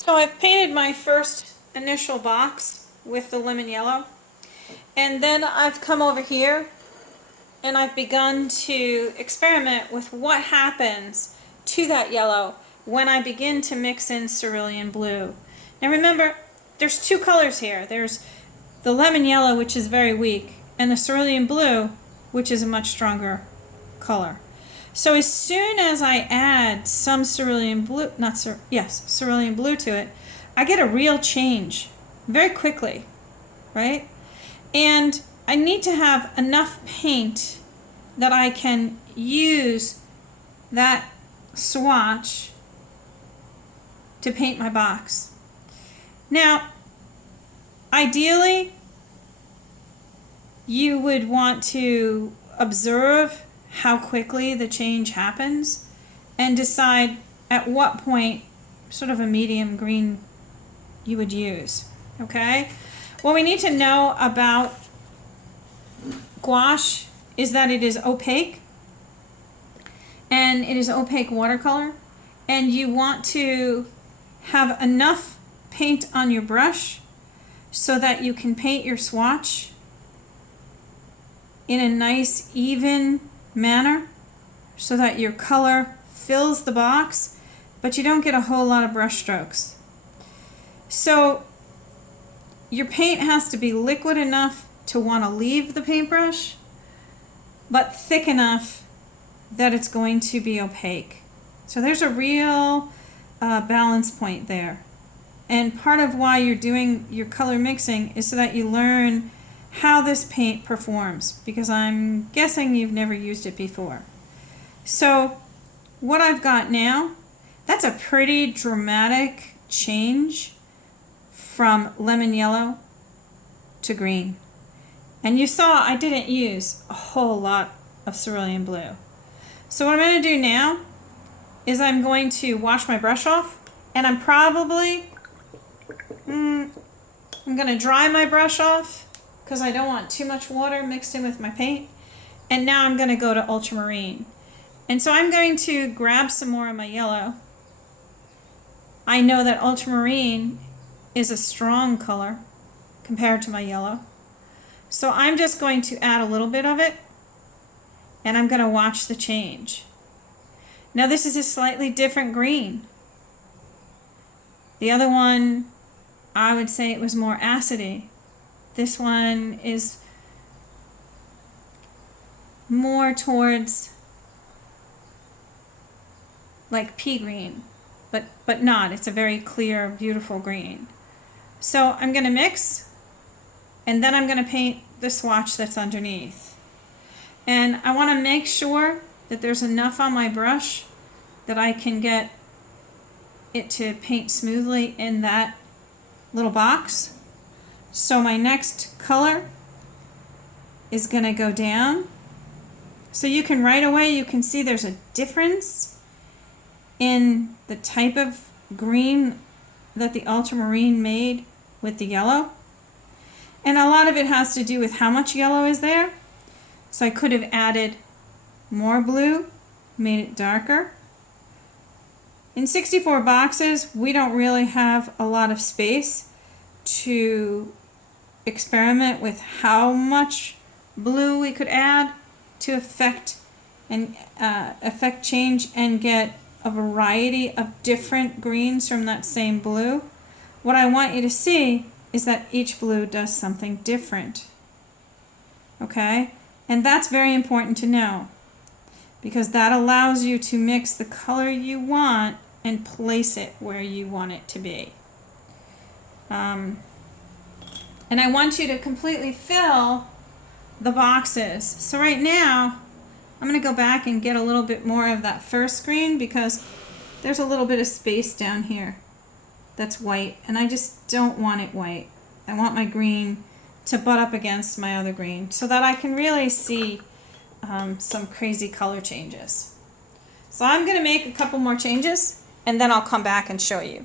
So I've painted my first initial box with the lemon yellow, and then I've come over here and I've begun to experiment with what happens to that yellow when I begin to mix in cerulean blue. Now remember, there's two colors here. There's the lemon yellow, which is very weak, and the cerulean blue, which is a much stronger color. So as soon as I add some cerulean blue, cerulean blue to it, I get a real change very quickly, right? And I need to have enough paint that I can use that swatch to paint my box. Now, ideally, you would want to observe how quickly the change happens and decide at what point sort of a medium green you would use, okay? What we need to know about gouache is that it is opaque, and it is opaque watercolor, and you want to have enough paint on your brush so that you can paint your swatch in a nice even manner so that your color fills the box, but you don't get a whole lot of brush strokes. So your paint has to be liquid enough to want to leave the paintbrush, but thick enough that it's going to be opaque. So there's a real balance point there. And part of why you're doing your color mixing is so that you learn how this paint performs, because I'm guessing you've never used it before. So what I've got now, that's a pretty dramatic change from lemon yellow to green. And you saw I didn't use a whole lot of cerulean blue. So what I'm going to do now is I'm going to wash my brush off, and I'm probably I'm going to dry my brush off because I don't want too much water mixed in with my paint. And now I'm going to go to ultramarine. And so I'm going to grab some more of my yellow. I know that ultramarine is a strong color compared to my yellow. So I'm just going to add a little bit of it, and I'm going to watch the change. Now this is a slightly different green. The other one, I would say it was more acidy. This one is more towards like pea green, but not. It's a very clear, beautiful green. So I'm going to mix, and then I'm going to paint the swatch that's underneath. And I want to make sure that there's enough on my brush that I can get it to paint smoothly in that little box. So my next color is going to go down. So you can right away, you can see there's a difference in the type of green that the ultramarine made with the yellow. And a lot of it has to do with how much yellow is there. So I could have added more blue, made it darker. In 64 boxes, we don't really have a lot of space to experiment with how much blue we could add to affect change and get a variety of different greens from that same blue. What I want you to see is that each blue does something different. Okay? And that's very important to know, because that allows you to mix the color you want and place it where you want it to be. And I want you to completely fill the boxes. So right now, I'm going to go back and get a little bit more of that first green, because there's a little bit of space down here that's white, and I just don't want it white. I want my green to butt up against my other green so that I can really see some crazy color changes. So I'm going to make a couple more changes, and then I'll come back and show you.